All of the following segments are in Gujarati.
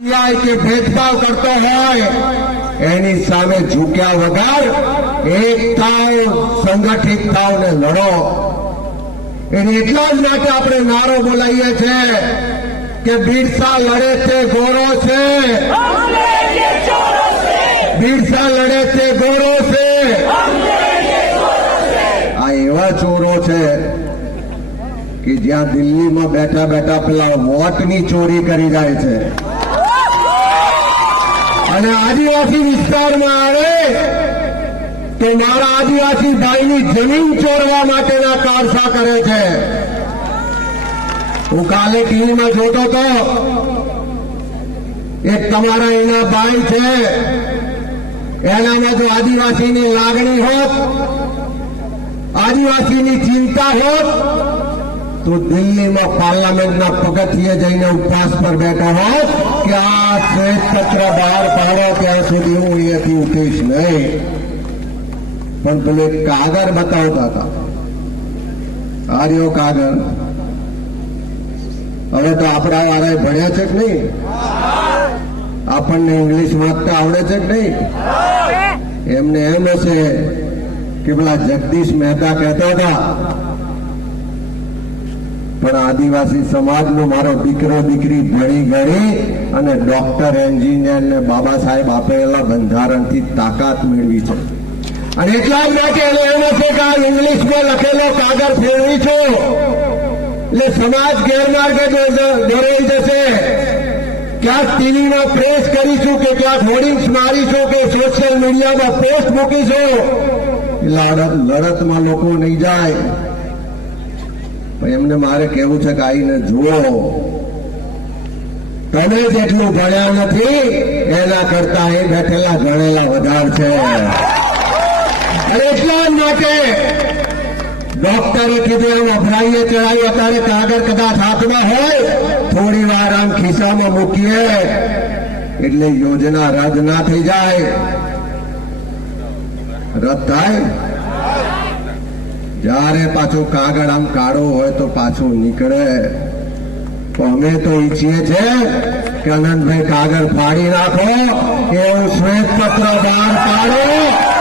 કે ભેદભાવ કરતો હોય, એની સામે ઝૂક્યા વગર એક થાવ લડો. એને એટલા જ માટે આપણે નારો બોલાવીએ છીએ કે બિરસા લડે છે ગોરો છે. બિરસા લડે છે ગોરો છે. આ એવા ચોરો છે કે જ્યાં દિલ્હીમાં બેઠા બેઠા પેલા વોટની ચોરી કરી જાય છે. અને આદિવાસી વિસ્તારમાં આવે તો મારા આદિવાસી ભાઈની જમીન ચોરવા માટેના કારસા કરે છે. હું કાલે ટીવીમાં જોતો હતો. એક તમારા એના ભાઈ છે. એનામાં જો આદિવાસીની લાગણી હોત, આદિવાસીની ચિંતા હોત તો દિલ્હીમાં પાર્લામેન્ટના પગથિયે જઈને ઉપવાસ પર બેઠો હો કે આ શ્વેતપત્ર બહાર પાડો ત્યાં સુધી હું અહીંયાથી ઉઠીશ નહીં. પણ પેલો કાગળ બતાવતા હતા. આ રહ્યો કાગળ. હવે તો આપણા વાળા ભણ્યા છે કે નહીં? આપણને ઇંગ્લિશ વાંચતા આવડે છે કે નહીં? એમને એમ હશે કે પેલા જગદીશ મહેતા કહેતા હતા પણ આદિવાસી સમાજનો મારો દીકરો, દીકરી ભણી ગણી અને ડોક્ટર, એન્જિનિયર ને બાબા સાહેબ આપેલા બંધારણથી તાકાત મેળવી છે. અને એટલા જ માટે એને એમ હશે ઇંગ્લિશમાં લખેલો કાગળ ફેરવી છું. એટલે સમાજ ગેરમાર્ગે દોરાઈ જશે. ક્યાંક ટીવીમાં પ્રેસ કરીશું કે ક્યાંક હોર્ડિંગ્સ મારીશું કે સોશિયલ મીડિયામાં પોસ્ટ મૂકીશું. લડતમાં લોકો નહીં જાય. એમને મારે કેવું છે કે આઈને જુઓ. તમે જેટલું ભણ્યા નથી, એના કરતા એ બેઠેલા ભણેલા વધાર છે. અને એટલા માટે ડોક્ટરે કીધું એમ અભરાઈએ ચડાવી અત્યારે કાગળ કદાચ હાથમાં હોય, થોડી વાર આમ ખિસ્સામાં મૂકીએ. એટલે યોજના રદ ના થઈ જાય. રદ થાય? જ્યારે પાછો કાગળ આમ કાળો હોય તો પાછું નીકળે. તો અમે તો ઈચ્છીએ છીએ કે અનંતભાઈ કાગળ ફાડી નાખો એવું શ્વેત પત્ર બહાર પાડો,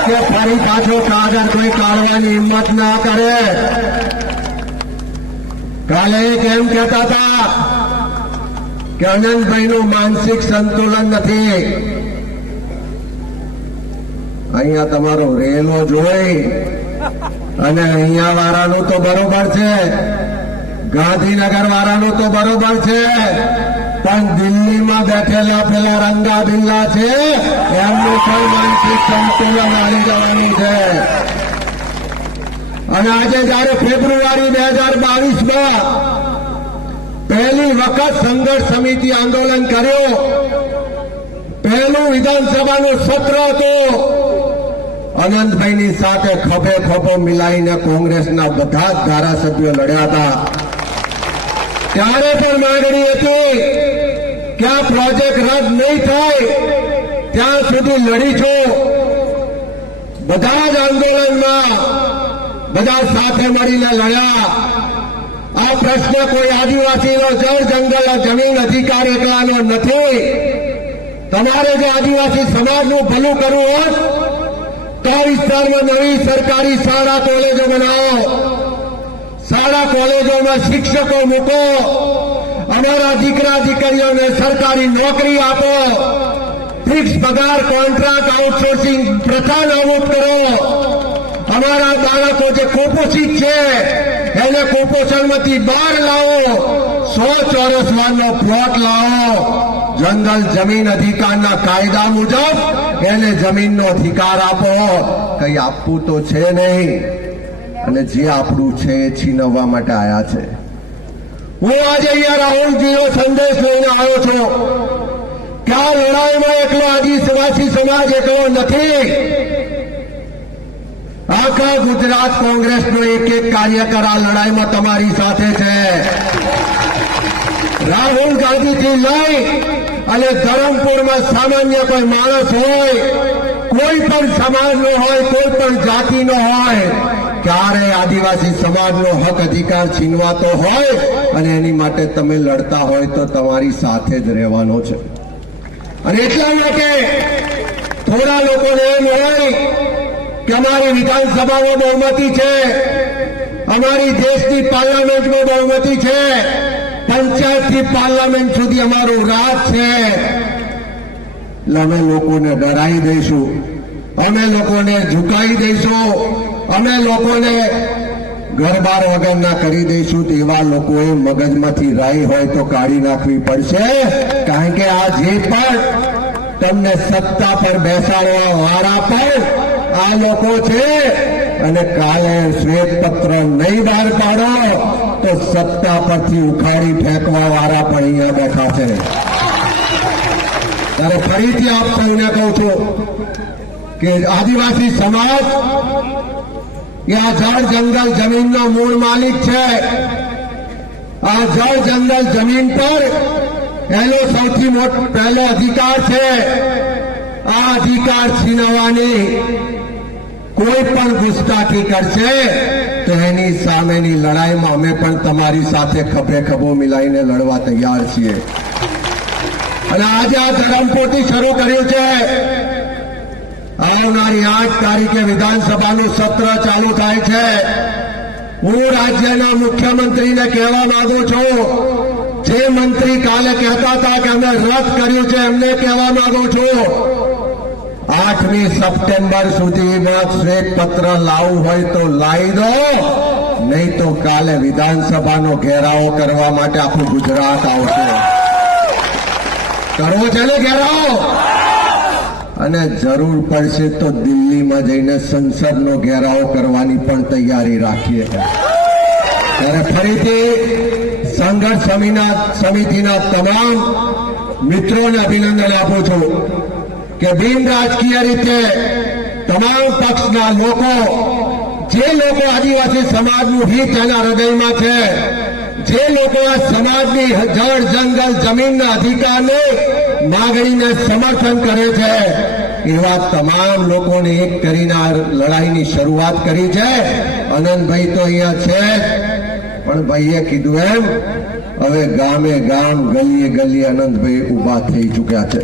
કે ફરી પાછો કાગળ કોઈ કાઢવાની હિંમત ના કરે. કાલે કેમ કહેતા હતા કે અનંતભાઈનું માનસિક સંતુલન નથી. અહીંયા તમારો રેલો જોઈ અને અહીંયા વાળાનું તો બરોબર છે. ગાંધીનગર વાળાનું તો બરોબર છે. પણ દિલ્હીમાં બેઠેલા પેલા રંગા બિલ્લા છે. એમનું પણ માનસિક સંતુલન આવી જવાનું છે. અને આજે જયારે ફેબ્રુઆરી બે હજાર બાવીસમાં પહેલી વખત સંઘર્ષ સમિતિ આંદોલન કર્યું. પહેલું વિધાનસભાનું સત્ર હતું. અનંતભાઈની સાથે ખભે ખભો મિલાઈને કોંગ્રેસના બધા જ ધારાસભ્યો લડ્યા હતા. ત્યારે પણ માંગણી હતી કે આ પ્રોજેક્ટ રદ નહીં થાય, ત્યાં સુધી લડીશું બધા જ આંદોલનમાં બધા સાથે મળીને લડ્યા. આ પ્રશ્ન કોઈ આદિવાસીનો જળ જંગલ જમીન અધિકાર એકલાનો નથી. તમારે જે આદિવાસી સમાજનું ભલું કરવું હોય તો વિસ્તારમાં નવી સરકારી શાળા કોલેજો બનાવો. શાળા કોલેજોમાં શિક્ષકો મૂકો. અમારા દીકરા દીકરીઓને સરકારી નોકરી આપો. ફિક્સ પગાર, કોન્ટ્રાક્ટ, આઉટસોર્સિંગ પ્રથા નાબૂદ કરો. અમારા બાળકો જે કુપોષિત છે, એને કુપોષણમાંથી બહાર લાવો. સો ચોરસ માળનો પ્લોટ લાવો. જંગલ જમીન અધિકારના કાયદા મુજબ એને જમીનનો અધિકાર આપો. કઈ આપવું તો છે નહીં. અને જે આપણું છે એ છીનવવા માટે આવ્યા છે. હું આજે અહીંયા રાહુલજીનો સંદેશ લઈને આવ્યો છું કે આ લડાઈમાં એકલો આદિવાસી સમાજ એકલો નથી. આખા ગુજરાત કોંગ્રેસનો એક એક કાર્યકર આ લડાઈમાં તમારી સાથે છે. રાહુલ ગાંધીથી લઈ અને ધરમપુરમાં સામાન્ય કોઈ માણસ હોય, કોઈ પણ સમાજનો હોય, કોઈ પણ જાતિનો હોય, ક્યારે આદિવાસી સમાજનો હક અધિકાર છીનવાતો હોય અને એની માટે તમે લડતા હોય તો તમારી સાથે જ રહેવાનો છે. અને એટલા માટે થોડા લોકોને એમ હોય કે અમારી વિધાનસભામાં બહુમતી છે, અમારી દેશની પાર્લામેન્ટમાં બહુમતી છે પંચાયતથી પાર્લામેન્ટ સુધી અમારું રાજ છે. એટલે અમે લોકોને ડરાવી દઈશું. અમે લોકોને ઝુકાવી દઈશું. અમે લોકોને ઘરબાર વગરના કરી દઈશું તો એવા લોકોએ મગજમાંથી રાઈ હોય તો કાઢી નાખવી પડશે. કારણ કે આ જે પણ તમને સત્તા પર બેસાડવા વાળા પણ આ લોકો છે. અને કાલે શ્વેતપત્ર નહીં બહાર પાડો. તો સત્તા પરથી ઉખાડી ફેંકવા વાળા પણ અહીંયા બેઠા છે. ત્યારે ફરીથી આપ સૌને કહું છું કે આદિવાસી સમાજ, એ આ જળ જંગલ જમીનનો મૂળ માલિક છે. આ જળ જંગલ જમીન પર એનો સૌથી મોટો, પહેલો અધિકાર છે. આ અધિકાર છીનવવાની કોઈ પણ ગુસ્તાખી કરશે. તો સામેની લડાઈમાં અમે પણ તમારી સાથે ખભે ખભો મિલાઈને લડવા તૈયાર છીએ. અને આજે આ ધરમપોથી શરૂ કર્યું છે. આવનારી આઠ તારીખે વિધાનસભાનું સત્ર ચાલુ થાય છે. હું રાજ્યના મુખ્યમંત્રીને કહેવા માંગુ છું. જે મંત્રી કાલે કહેતા હતા કે અમે રદ કર્યું છે એમને કહેવા માંગુ છું. આઠમી સપ્ટેમ્બર સુધીમાં શ્વેતપત્ર લાવવું હોય તો લાવી દો. નહીં તો કાલે વિધાનસભાનો ઘેરાવો કરવા માટે આખું ગુજરાત આવશે. કરવો છે ને ઘેરાવો? અને જરૂર પડશે તો દિલ્હીમાં જઈને સંસદનો ઘેરાવો કરવાની પણ તૈયારી રાખીએ. ત્યારે ફરીથી સંઘર્ષ સમિતિના તમામ મિત્રોને અભિનંદન આપું છું. કે બિન રાજકીય રીતે તમામ પક્ષના લોકો, જે લોકો આદિવાસી સમાજનું હિત એના હૃદયમાં છે, જે લોકો આ સમાજની જળ, જંગલ, જમીનના અધિકારને માગણીને સમર્થન કરે છે, એવા તમામ લોકોને એક કરીને આ લડાઈની શરૂઆત કરી છે. અનંતભાઈ તો અહીંયા છે પણ ભાઈએ કીધું એમ, હવે ગામે ગામ ગલીએ ગલીએ અનંતભાઈ ઊભા થઈ ચૂક્યા છે.